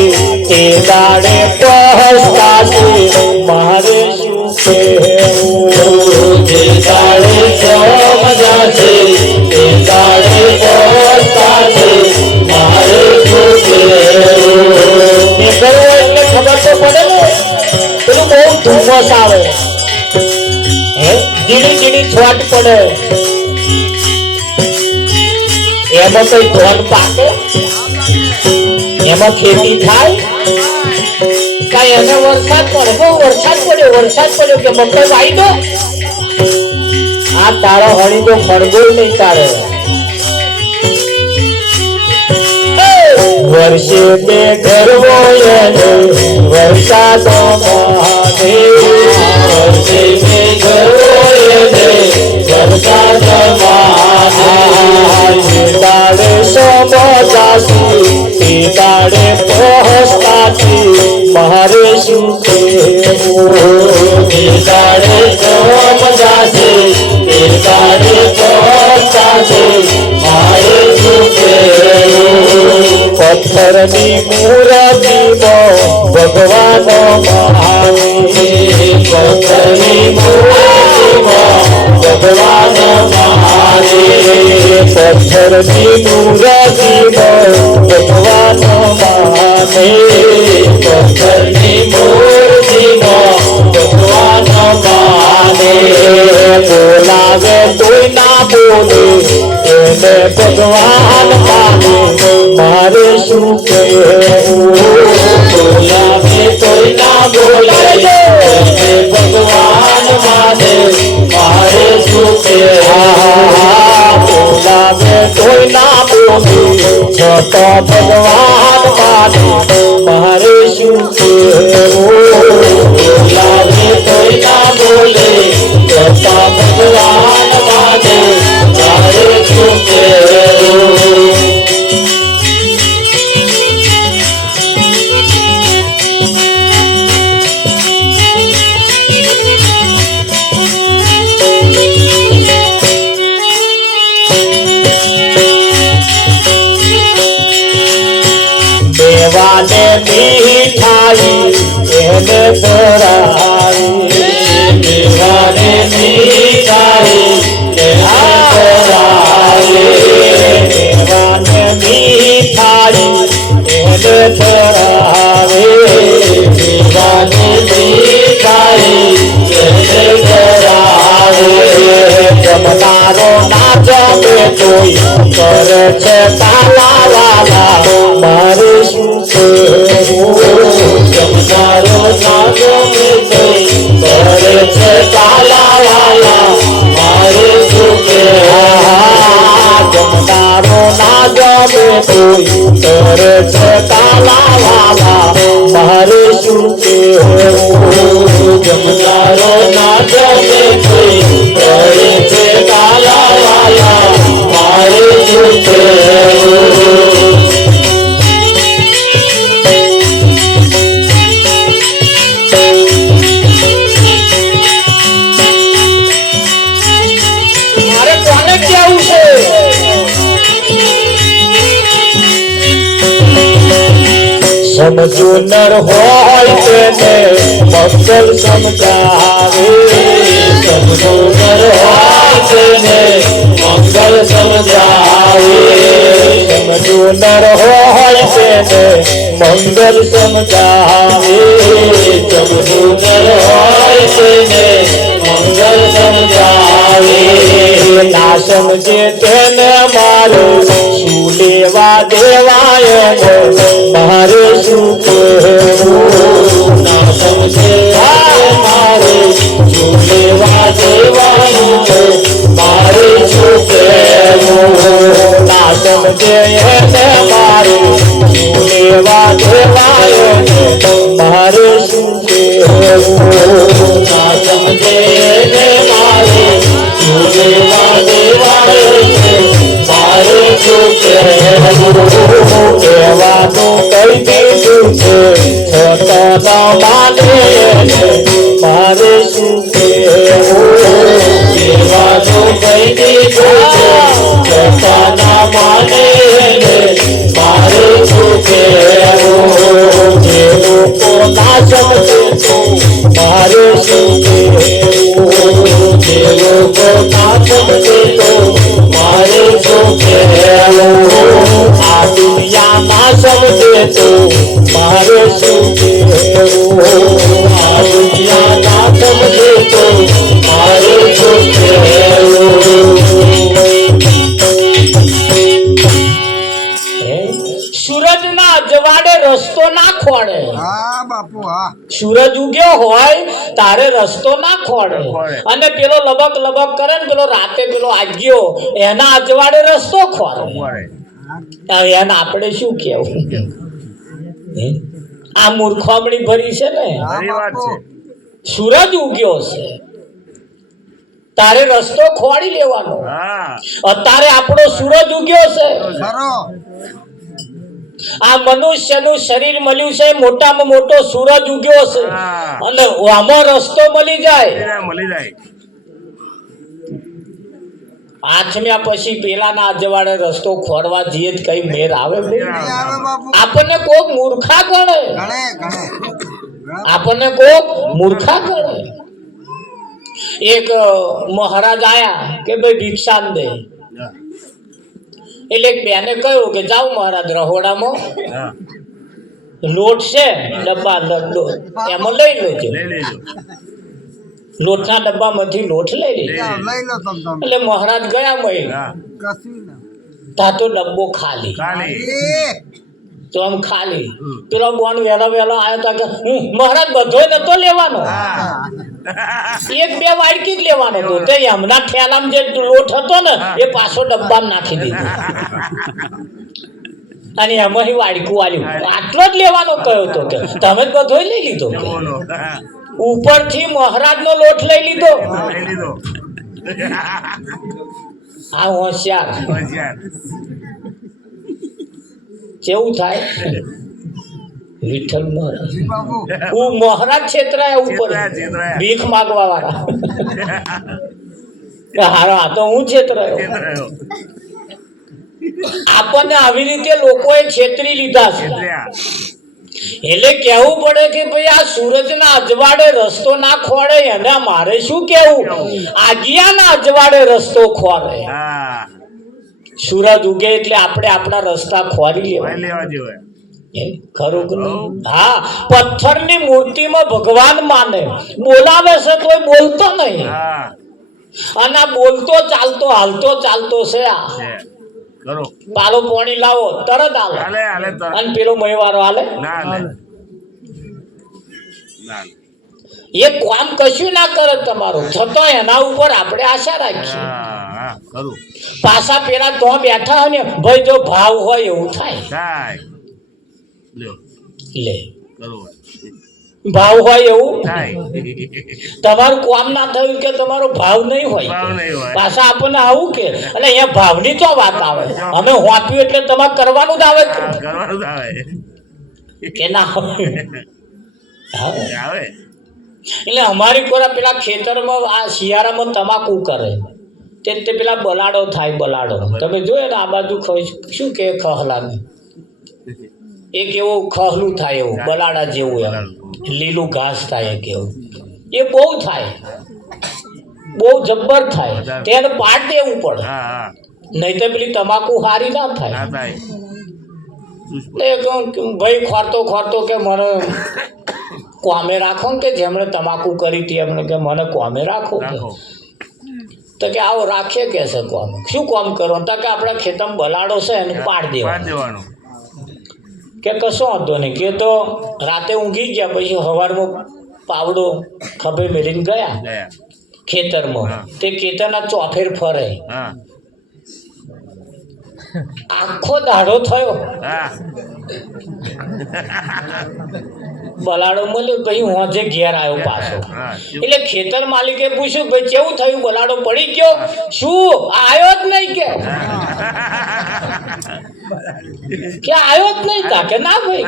તે દાણે પહોંચતાશે મારે શું કહેવું જે દાડે સમજાશે તે દાડે પહોંચતાશે મારે શું કહેવું એ કરવું એટલે ખબર તો પડે ને પેલું બહુ ધુમ્મસ આવે જીડી જીડી છોટ પડે એમાં કઈ ધોન પાકે એમાં ખેતી થાય કઈ એને વરસાદ પડે બહુ વરસાદ પડ્યો કે મકર વાઈ દો આ તારો હણી તો ખડગોળ નહીં તારે વર્ષે બે ગરવો એને વરસાદ મહાદેવ વર્ષે બે ગરવો એને વરસાદ મહાદેવ દાડે સમજાશી તે દાડે પહોંચતાથી મારે શું કહેવું દાડે પથ્થરની મૂર્તિમાં ભગવાન મહાદેવ પથ્થરની મૂર્તિમાં ભગવાન મહાદેવ પથ્થરની મૂર્તિમાં ભગવાન મહાદેવ પથ્થરની મૂર્તિમાં ભગવાન મહાદેવ બોલાવે કોઈ ના બોલે એને ભગવાન માને મારે શું કહેવું બોલાવે કોઈ ના બોલે એને ભગવાન માને મારે શું કહેવું બોલાવે કોઈ ના બોલે તો ભગવાન માને મારે શું કહેવું બોલાવે કોઈ ના બોલે તો ભગવાન માને મારે શું કહેવું દેવાને મીઠાઈ એને ધરાવી દેવાને મીઠાઈ એને ધરાવી દેવાને મીઠાઈ એને ધરાવી દેવાને મીઠાઈ એને ધરાવી જમનારો ના જમે કોઈ કરે છે તાલા વાલા મારે શું કહેવું જમનારો ના જમે કોઈ કરે છે તાલા વાલા મારે શું કહેવું જમનારો ના જમે કોઈ કરે છે તાલા વાલા મારે શું કહેવું જમનારો ના જમે કોઈ કરે છે તાલા વાલા મારે શું કહેવું મારે કોને કેવું છે સમજો નર હોય તેને મંગલ સમજાવે સમજો નર હોય તેને મંગલ સમજાવે સમજો નર હોય તેને મંગલ સમજાવે સમજો નર હોય તેને મંગલ સમજાવે ના સમજે તેને મારે શું લેવા દેવાય મારે શું કહેવું ના સમજે મારે શું લેવા દેવાનું મારે શું કહેવું ના સમજે એને મારે શું લેવા દેવાય મારે શું કહેવું ના સમજે એને મારે શું લેવા દેવાય મારે શું કહેવું કહેવાનું કઈ દીધું છે છતાં માને મારે શું કહેવું કહેવાનું કઈ દીધું છે છતાં માને મારે શું કહેવું જે લોકો ના સમજે તો મારે શું કહેવું જે લોકો ના સમજે તો મારે શું કહેવું આ દુનિયામાં સમજે તો મારે શું કહેવું આ દુનિયામાં સમજે તો મારે શું કહેવું સૂરજના અજવાળે રસ્તો ના ખોળે હા બાપુ હા સૂરજ ઉગ્યો હોય તારે રસ્તો ના ખોળે અને પેલો લબક લબક કરે ને પેલો રાતે પેલો આગ્યો એના અજવાળે રસ્તો ખોળે એને આપણે શું કેવું આ મૂર્ખામણી ભરી છે ને સૂરજ ઉગ્યો છે તારે રસ્તો ખોળી લેવાનો અત્યારે આપણો સૂરજ ઉગ્યો છે આ મનુષ્યનું શરીર મળ્યું છે મોટામાં મોટો સૂરજ ઉગ્યો છે અને આમાં રસ્તો મળી જાય આથમ્યા પછી પેલાના અજવાળે રસ્તો ખોરવા જઈએ તો કઈ મેર આવે ભાઈ? નહીં આવે બાપુ. આપણને કોક મૂર્ખા ગણે, ગણે ગણે. આપણને કોક મૂર્ખા ગણે. એક મહારાજ આયા કે ભાઈ ભિક્ષા દે, એટલે એક બેને કહ્યું કે જાઓ મહારાજ રહોડામાં લોટ છે ડબ્બા એમાં લઈ લેજો. લોટના ડબ્બામાંથી લોટ લઈ લેજો. લઈ લો તમે. એટલે મહારાજ ગયા મય કશું ના. તા તો ડબ્બો ખાલી, એ તો આમ ખાલી. પેલો બોન વહેલા વહેલા આવ્યો તા કે હું મહારાજ બધો નતો લેવાનો, એક બે વાડકી જ લેવાનો હતો. તે હમણાં ઠેલામાં જે લોટ હતો ને એ પાછો ડબ્બામાં નાખી દીધો અને એમાં વાડકું આલ્યું. આટલો જ લેવાનો કયો તો કે તમે જ બધો લઈ લીધો કે ઉપરથી મહારાજનો લોટ લઈ લીધો. આ હોશિયાર કેવું થાય વિઠ્ઠલ મહારાજ. બાપુ. હું મહારાજ છેતરાયા ઉપર ભીખ માગવા વાળા. હારો આ તો હું છેતરાયો. આપણને આવી રીતે લોકોએ છેતરી લીધા છે. એટલે કેવું પડે કે ભાઈ આ સૂરજના અજવાળે રસ્તો ના ખોળે એને મારે શું કેવું? આગિયાના અજવાળે રસ્તો ખોળે. સૂરજ ઉગે એટલે આપણે આપણા રસ્તા ખોરી લેવા જોઈએ. ખરું કે નહીં? હા, પથ્થરની મૂર્તિમાં ભગવાન માને, બોલાવે છે તો બોલતો નહીં. અને આ બોલતો ચાલતો હાલતો ચાલતો છે. આ પાલો પોણી લાવો તરત આલે અને પેલો મહીવારો હાલે. એ કામ કશું ના કરે તમારું, છતાં એના ઉપર આપણે આશા રાખીએ. પાછા પેલા તો બેઠા હોય ને ભાઈ, જો ભાવ હોય એવું થાય. લે ભાવ હોય એવું તમારું કામ ના થયું કે તમારો ભાવ નહીં હોય. પાછા આપણને આવું કે એટલે અહીંયા ભાવની તો વાત આવે. અમે વાંપ્યું એટલે તમારે કરવાનું જ આવે કે ના આવે. એટલે અમારી કોરા પેલા ખેતરમાં આ શિયાળામાં તમાકુ કરે તે પેલા બલાડો થાય. બલાડો તમે જોયો ને આ બાજુ શું કે ખહલાને એક એવું ખહલું થાય, એવું બલાડા જેવું એમ લીલું ઘાસ થાય કેવું, એ બહુ થાય, બહુ જબ્બર થાય. તેને પાડ દેવું પડે, નહીં તો પેલી તમાકુ હારી ના થાય. ભાઈ ખોરતો ખોરતો કે મને કોમે રાખો ને, કે જેમણે તમાકુ કરી હતી એમણે કે મને કોમે રાખો કે. તો કે આવો રાખીએ કે છે કોમ. શું કોમ કરો? તો કે આપણા ખેતરમાં બલાડો છે એને પાડ દેવાનો. કે કશો વાંધો નહીં. કે તો રાતે ઊંઘી ગયા, પછી સવારમાં પાવડો ખભે મેળીને ગયા ખેતરમાં. તે ખેતરના ચોફેર ફરે, આખો દાડો થયો. બલાડો મળ્યો, પછી હોજે ઘેર આવ્યો પાછો. એટલે ખેતર માલિકે પૂછ્યું ભાઈ કેવું થયું? બલાડો પડી ગયો? શું આવ્યો જ નહીં કે આવ્યો જ નહીં? તા કે ના ભાઈ.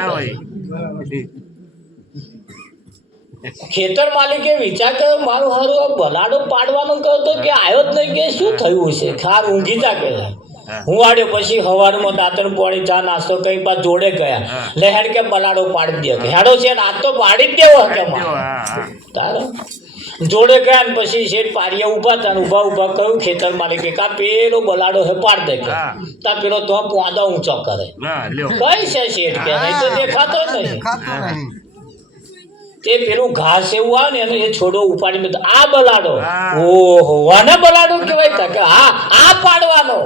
ખેતર માલિકે વિચાર કર્યો મારું હારું બલાડો પાડવાનું કહ્યું તો કે આવ્યો જ નહીં, કે શું થયું છે? ખાર ઊંઘી જા કે હું આડ્યો. પછી સવારમાં દાંતણ પાણી ચા નાસ્તો કઈ બાદ જોડે ગયા. લહેર કે બલાડો પાડી દે. હેડો છે આ તો પાડી જ દેવો કે તારો જોડે ગયા ને પછી શેઠ પારિયા ઉભા હતા ને ઉભા કહ્યું ખેતર માલિકે કા પેલો બલાડો હે પાડ દે કે તા પેલો તો પોંદા ઊંચો કરે. કઈ છે શેઠ કે નહીં તો દેખાતો નહીં. તે પેલું ઘાસ એવું આવે ને એને એ છોડો ઉપાડીને આ બલાડો. ઓહો, વાને બલાડો કહેવાય તા કે હા આ પાડવાનો.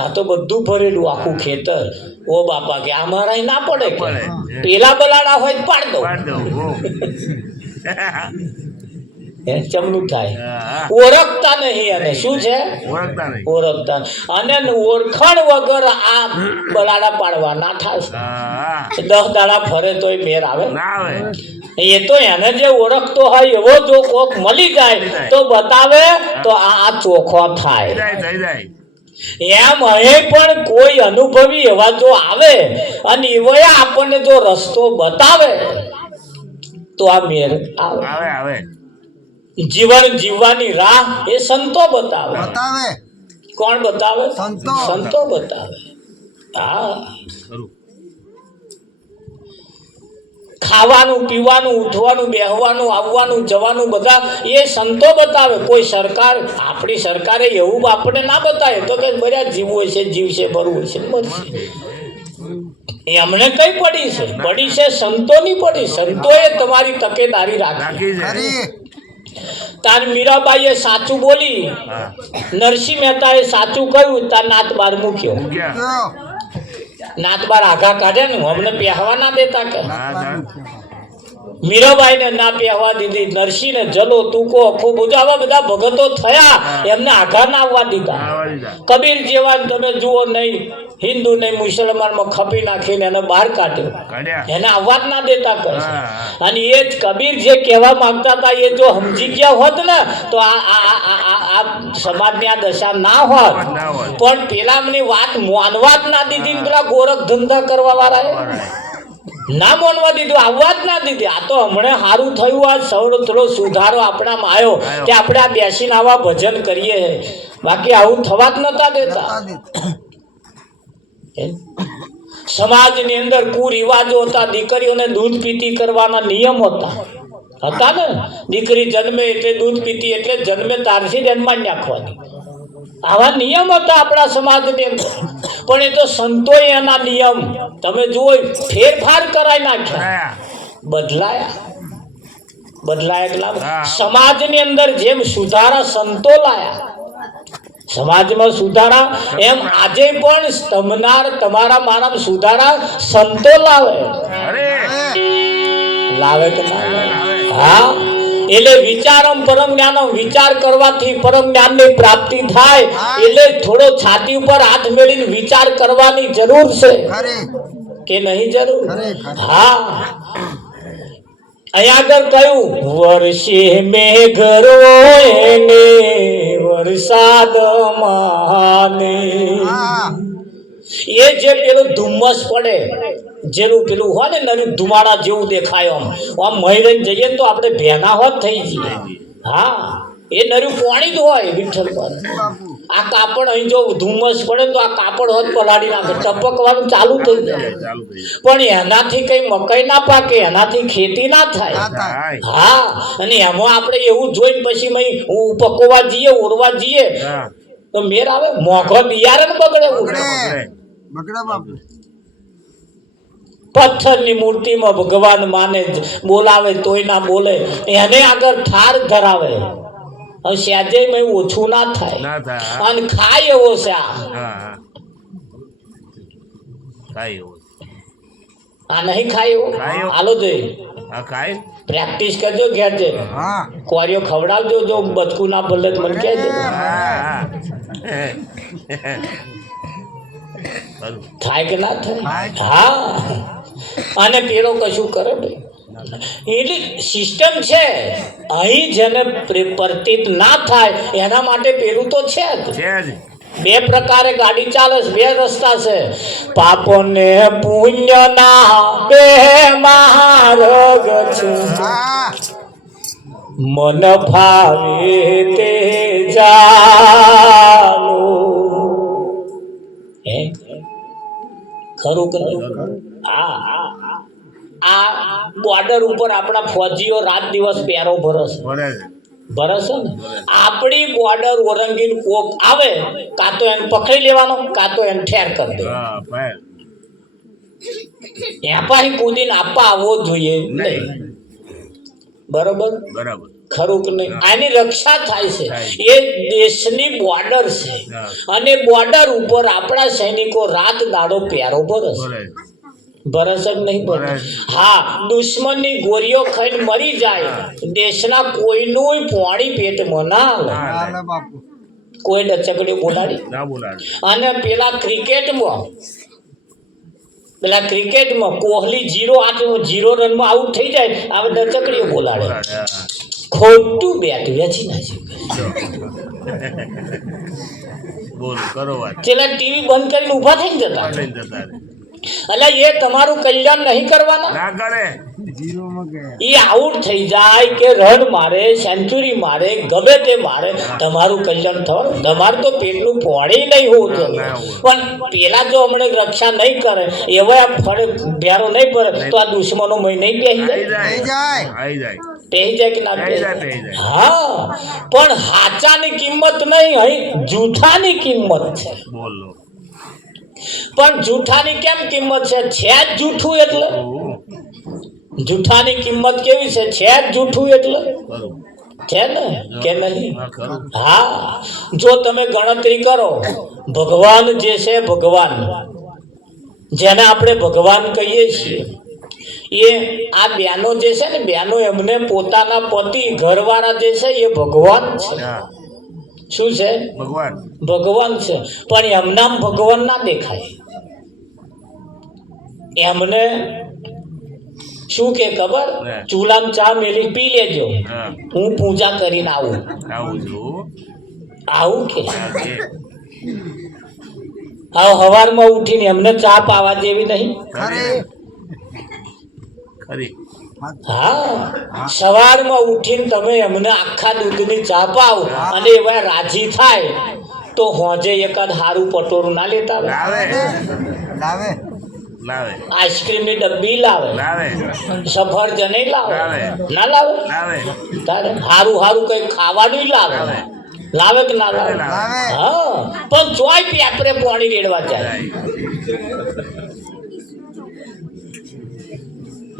આ તો બધું ભરેલું આખું ખેતર. ઓ બાપા કે અમારા ના પડે કે પેલા બલાડા હોય પાડ દો. ચમનું થાય. ઓળખતા નહીં અને શું છે ઓળખતા. અને ઓળખાણ વગર આ બલાડા પાડવા ના થાય. 10 દાડા ફરે તો મેર આવે? એ તો એને જે ઓળખતો હોય એવો જો કોક મળી જાય તો બતાવે તો આ ચોખ્ખો થાય. એમ અહીં પણ કોઈ અનુભવી એવા જો આવે અને એવો આપણને જો રસ્તો બતાવે તો આ મેર આવે. જીવન જીવવાની રાહ એ સંતો બતાવે. બતાવે. કોણ બતાવે? સંતો. સંતો બતાવે. હા, ખાવાનું પીવાનું ઉઠવાનું બેહવાનું આવવાનું જવાનું બધા એ સંતો બતાવે. કોઈ સરકાર, આપણી સરકારે એવું આપણે ના બતાવે તો કે બધા જીવવું છે, જીવશે, ભરવું છે, મરશે. એમને કઈ પડી છે? પડી છે સંતોની પડી. સંતોએ તમારી તકેદારી રાખી. ખરી. તાર મીરાબાઈએ સાચું બોલી, નરસિંહ મહેતાએ સાચું કહ્યું, તાર નાત બાર મૂક્યો. કયો? નાત બાર આઘા કાઢ્યા ને અમને પહેવા ના દેતા કે મીરાબાઈને ના પહેવા દીધી. નરસિંહને જલો તુકો ખૂબ આવા બધા ભગતો થયા, એમને આઘા ના આવવા દીધા. કબીર જેવા તમે જુઓ નહીં, હિન્દુ નહીં મુસલમાનમાં ખપી નાખીને એને બહાર કાઢ્યો, એને આવવા જ ના દેતા કહે. અને એ જ કબીર જે કહેવા માંગતા હતા એ જો સમજી ગયા હોત ને તો આ સમાજની આ દશા ના હોત. પણ પેલા મને વાત માનવા જ ના દીધી. પેલા ગોરખ ધંધા કરવા વાળાએ ના માનવા દીધું, આવવા જ ના દીધી. આ તો હમણાં સારું થયું, આ સૌનો થોડો સુધારો આપણામાં આવ્યો કે આપણે આ બેસીને આવા ભજન કરીએ. બાકી આવું થવા જ નતા દેતા. સમાજની અંદર કુરિવાજો હતા. દીકરીઓને દૂધ પીતી કરવાના નિયમ હતા ને. દીકરી જન્મે એટલે દૂધ પીતી, એટલે જન્મે તારથી જ જન્માઈ નાખવાની. આવા નિયમ હતા આપણા સમાજની અંદર. પણ એ તો સંતોએ એના નિયમ તમે જુઓ ફેરફાર કરાવી નાખ્યા, બદલાયા. સમાજની અંદર જેમ સુધારા સંતો લાયા, સમાજમાં સુધારા, એમ આજે પણ તમનાર તમારા મારા સુધારા સંતો લાવે કે ના લાવે? હા, એટલે વિચારમ પરમ જ્ઞાનમ, વિચાર કરવાથી પરમ જ્ઞાનની પ્રાપ્તિ થાય. એટલે થોડો છાતી ઉપર હાથ મેળીને વિચાર કરવાની જરૂર છે કે નહીં જરૂર? હા, અહીંયા આગળ કહ્યું વર્ષે મેઘ રોયને વરસાદ માને. એ જે પેલું ધુમ્મસ પડે, જેનું પેલું હોય ને નરું ધુમાડા જેવું દેખાય, આમ મહિલાને જઈએ તો આપણે ભેના હોત થઈ જઈએ. હા, એ નરું પાણી જ હોય વિઠ્ઠલ પર. આ કાપડ અહીં જો ધુમ્મસ પડે તો આ કાપડ હોત પલાળી નાખે, ટપકવાનું ચાલુ થઈ જાય. પણ એનાથી કઈ મકાઈ ના પાકે, એનાથી ખેતી ના થાય. હા, અને એમાં આપણે એવું જોઈને પછી પકવવા જઈએ, ઓરવા જઈએ તો મેર આવે? મોઘો બિયારણ બગડે. પથ્થરની મૂર્તિમાં ભગવાન માને, બોલાવે તોય ના બોલે, એને આગળ ઠાર ધરાવે. હવે સહેજે ઓછું ના થાય. અને ખાય એવો છે આ નહીં ખાય એવો. હાલો જોઈએ પ્રેક્ટિસ કરજો ઘેર છે. કોરીઓ ખવડાવજો, જો બચકું ના ભલે મને કહેજો. થાય કે ના થાય? હા, અને પેલો કશું કરે ભાઈ. એટલે સિસ્ટમ છે. અહીં જેને પ્રતીત ના થાય એના માટે પેલું તો છે જ. બે પ્રકારે ગાડી ચાલે છે, બે રસ્તા છે. પાપ ને પુણ્ય ના બે માર્ગ છે, મન ભાવે તે જાનો. ખરું ખરું. આ બોર્ડર ઉપર આપણા ફોજીઓ રાત દિવસ પહેરો ભરસ ને. આપણી બોર્ડર ઓરંગીન કોક આવે, કાં તો એને પકડી લેવાનો, કાં તો એને ઠેર કરી દે. એપાહી કૂદીને આપવા આવવો જોઈએ નહીં. બરોબર ખરું કે નહીં? આની રક્ષા થાય છે. એ દેશની બોર્ડર છે, અને બોર્ડર ઉપર આપણા સૈનિકો રાત દાડો પહેરો ભરસ. ભરસ જ નહીં ભરસ. હા, દુશ્મનની ગોળીઓ ખાઈને મરી જાય, દેશના કોઈનું પાણી પેટમાં ના આવે. કોઈ ડચકડીઓ બોલાડી. અને પેલા ક્રિકેટમાં કોહલી 0 રનમાં આઉટ થઈ જાય, આ ડચકડીઓ બોલાડે. ખોટું બેટ વેચી નાખે. પેલા ટીવી બંધ કરીને ઉભા થઈને જતા. એટલે એ તમારું કલ્યાણ નહીં કરવાના. ના કરે. જીરોમાં ગયા. એ આઉટ થઈ જાય કે રન મારે, સેન્ચુરી મારે, ગમે તે મારે, તમારું કલ્યાણ થવાનું. તમારું તો પેટનું પોણી નહીં હોવું જોઈએ. પણ પેલા જો હમણાં રક્ષા નહીં કરે એવા ફળે ભેરો નહીં પડે તો આ દુશ્મનો મય નહીં બેસી આવી જાય. જાય. જાય. આવી જાય. બેસી જાય કે ના બેસી બેસી જાય, જાય? બેસી જાય. હા, પણ હાચાની કિંમત નહીં, અહીં જૂઠાની કિંમત છે. બોલો. પણ જૂઠાની કેમ કિંમત છે? છે જ જૂઠું એટલે. જૂઠાની કિંમત કેવી છે? છે જ જૂઠું એટલે. ખરું. છે ને કે નહીં? હા, ખરું. હા, જો તમે ગણતરી કરો, ભગવાન જે છે, ભગવાન જેને આપણે ભગવાન કહીએ છીએ, એ આ બેનો જે છે ને, બેનો એમને પોતાના પતિ ઘરવાળા જે છે એ ભગવાન છે. હા, શું છે? ભગવાન. ભગવાન છે. પણ એમનામ ભગવાન ના દેખાય. એમને શું કે ખબર? ચૂલામાં ચા મેલી પી લેજો, હા, હું પૂજા કરીને આવું. આવું છું. આવું કે હા, કે. હવે સવારમાં ઉઠીને એમને ચા પાવા જેવી નહીં. ખરી. ખરી. હા, સવારમાં ઉઠીને તમે એમને આખા દૂધની ચા પાવ અને એવા રાજી થાય તો હોજે એકાદ હારું પટોરું ના લેતા આવે? લાવે. લાવે. લાવે. આઈસ્ક્રીમની ડબ્બી લાવે, લાવે. સફરજને લાવે, લાવે. ના લાવે? લાવે. તારે હારું હારું કઈ ખાવાનું લાવે. લાવે. લાવે કે ના લાવે? લાવે. હા, પણ ચોય પેપરે પાણી રેડવા જાય.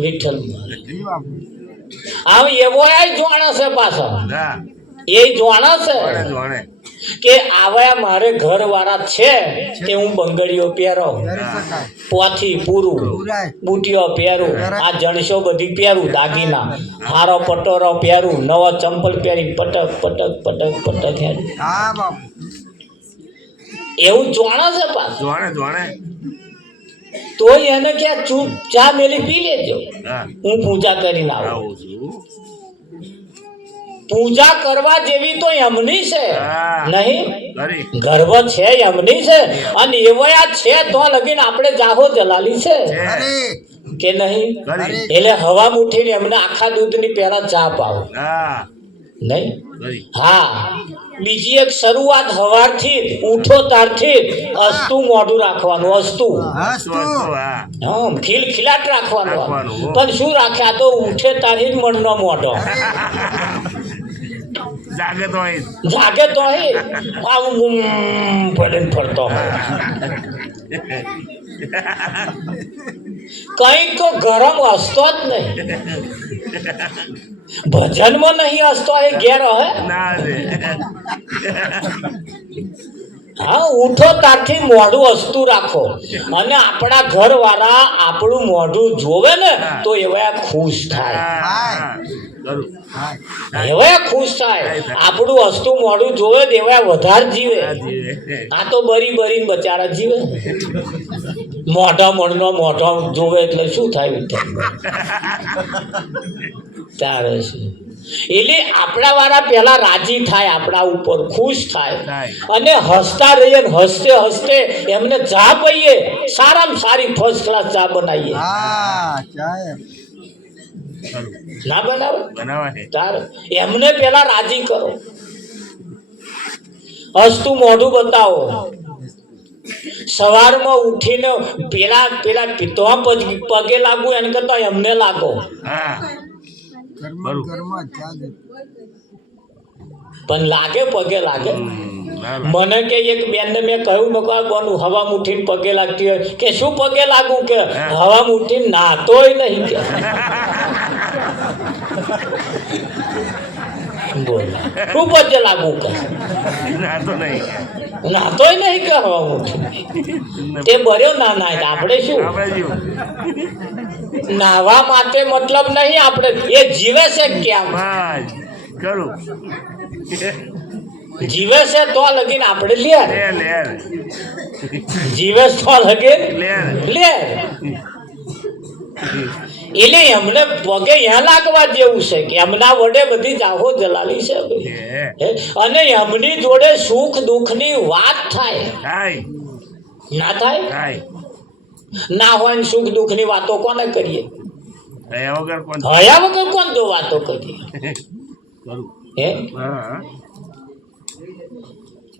વિઠ્ઠલ જીવ આપું. આમ એવો જોણે છે પાછો, હા, એ જોણે છે જોણે, જોણે. કે આવા મારે ઘર વાળા છે કે હું બંગડીઓ પહેરો, કરી શકાય. પોથી પૂરું, પુરાય. બુટીઓ પહેરું, આ જણસો બધી પહેરું, દાગીના, હારો પટોરો પહેરું, નવો ચંપલ પહેરી પટક પટક પટક પટક હેડું. હા બાપુ. એવું જોણે છે પાછું. જોણે, જોણે. તો એને ક્યાં ચૂપ ચા મેલી પી લેજો, હા, હું પૂજા કરીને આવું. આવું છું. પૂજા કરવા જેવી તો એમની છે હા. નહીં? ખરી. ગર્વ છે એમની છે, અને એવા છે તો લગીને આપણે જાહો જલાલી છે છે. ખરી. કે નહીં? ખરી. એટલે હવા ઉઠીને એમને આખા દૂધની પહેલા ચા પાવો હા, નહીં? ખરી. હા, બીજી એક શરૂઆત હવારથી જ, ઉઠો તારથી જ અસ્તુ મોઢું રાખવાનું. અસ્તુ, હસતું. હા. હા, ખિલખિલાટ રાખવાનું. રાખવાનું. પણ શું રાખ્યા? તો ઉઠે તારથી જ મનનો મોઢો, જાગે તો અહીં. જાગે તો અહીં આવું પડીને ફરતો હોય. કંઈક ગરમ હસતો જ નહીં. ભજનમાં નહીં હસતો, એ ઘેર હે. ના રે. હા, ઉઠો ત્યારથી મોઢું હસતું રાખો, અને આપણા ઘર વાળા આપણું મોઢું જોવે ને તો એવા ખુશ થાય. હા, ખરું. હા. એવા ખુશ થાય. આપણું હસતું મોઢું જોવે તો એવા વધારે જીવે. આ જીવે. આ તો બરી બરીને બચારા જીવે. મોઢા મણનો મોઢો જોવે એટલે શું થાય? તારે શું? એટલે આપણા વાળા પેલા રાજી થાય, આપણા ઉપર ખુશ થાય, અને હસતા રહીએ ને હસતે હસતે એમને ચા પીએ, સારામાં સારી ફર્સ્ટ ક્લાસ ચા બનાવીએ. હા ચાય. ખરું. ના બનાવે? બનાવે છે. તારે એમને પેલા રાજી કરો, હસતું મોઢું બતાવો. સવારમાં ઉઠીને પેલા પેલા તો પગે લાગુ એને કરતા એમને લાગો. હા, ઘરમાં ઘરમાં ચા દે. પણ લાગે, પગે લાગે. ના, મને કે એક બેનને મેં કહ્યું, મેં કહ્યું કોનું હવા ઉઠીને પગે લાગતી હોય, કે શું પગે લાગુ? કે હવા ઉઠીને નાતોય નહીં. કે બોલ શું પગે લાગુ? કે ના તો નહીં. નાતોય નહીં કે હવા ઉઠીને. તે બર્યો ના નાય. આપણે શું આપણે જીવ. નાવા માટે મતલબ નહીં, આપણે એ જીવે છે ક્યાં? બસ. ખરું. જીવે છે તો લગીને આપણે લે, લેર. જીવે છે તો લગીને લેર. લે. એટલે એમને પગે ત્યાં લાગવા જેવું છે કે એમના વડે બધી જાહો જલાલી છે ભાઈ. હે. અને એમની જોડે સુખ દુઃખની વાત થાય, થાય. ના થાય? થાય. ના હોય ને સુખ દુઃખની વાતો કોને કરીએ? હયા વગર કોણ હયા વગર કોણ જો વાતો કરીએ? કરું હે હા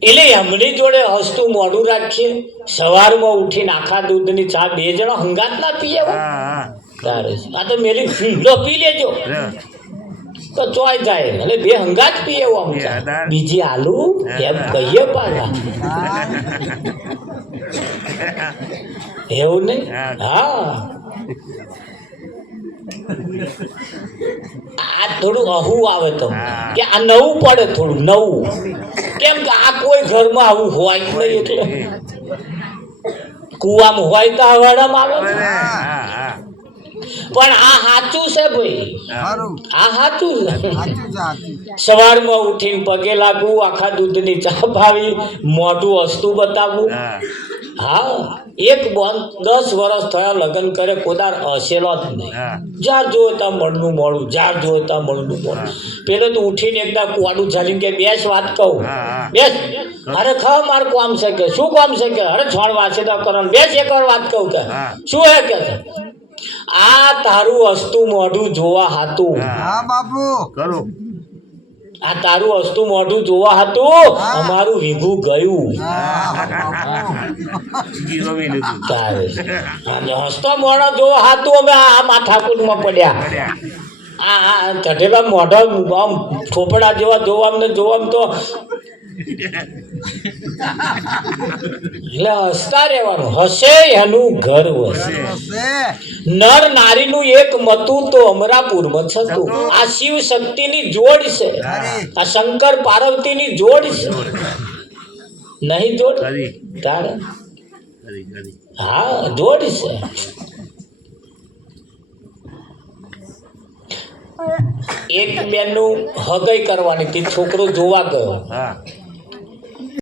એટલે એમની જોડે હસતું મોઢું રાખીએ, સવારમાં ઉઠીને આખા દૂધની ચા બે જણા હંગાત ના પીએ હો. હા તારે આ તો મેરી લો પી લેજો તો ચોય જાય, એટલે બે હંગાત પીએ હો આમ ચા. બીજી આલુ એમ કહીએ પાછા, એવું નહીં? હા, આ થોડું અહું આવે તમને કે આ નવું પડે, થોડું નવું. કેમ કે આ કોઈ ઘરમાં આવું હોય જ નહીં, એટલે કુવામાં હોય તો હવાડામાં આવે ને. પણ આ સાચું છે ભાઈ, ખરું આ સાચું છે. સાચું છે સાચું. સવારમાં ઉઠીને પગે લાગવું, આખા દૂધની ચા ભાવી, મોઢું હસતું બતાવવું. હા, એક બોન 10 વર્ષ થયા લગ્ન કરે, કોદાર હસેલો જ નહીં. જ્યાં જોતા મળનું મોડું, જ્યાં જોતા મળનું મોડું. પેલો તો ઉઠીને એકદમ કોડું ઝાલીને કે બેસ વાત કહું, બેસ. અરે ખાવ માર કામ છે કે શું કામ છે કે અરે છોડ વાંચે તો કરો, બેસ એક વાર વાત કહું કે શું હે કે આ તારું હસતું મોઢું જોવા હાતું, હા બાપુ કરું આ તારું હસતું મોઢું જોવા હતું અમારું વીઘું ગયું. હા બાપુ જીરો મિનિટ તારે અને હસતો મોઢો જોવા હાતું અમે આ માથાકૂટમાં પડ્યા. આ ચઢેલા મોઢા આમ થોપડા જેવા જોવા અમને જોવા તો એટલે હસતા રહેવાનું. હસે એનું ઘર વસે. હશે. નર નારીનું એક મતું તો અમરાપુરમાં છતું. આ શિવ શક્તિની જોડ છે, આ શંકર પાર્વતીની જોડ છે, નહીં જોડ? કરી તારે કરી કરી હા જોડ છે. એક બેનનું હગાઈ કરવાની હતી, છોકરો જોવા ગયો. હા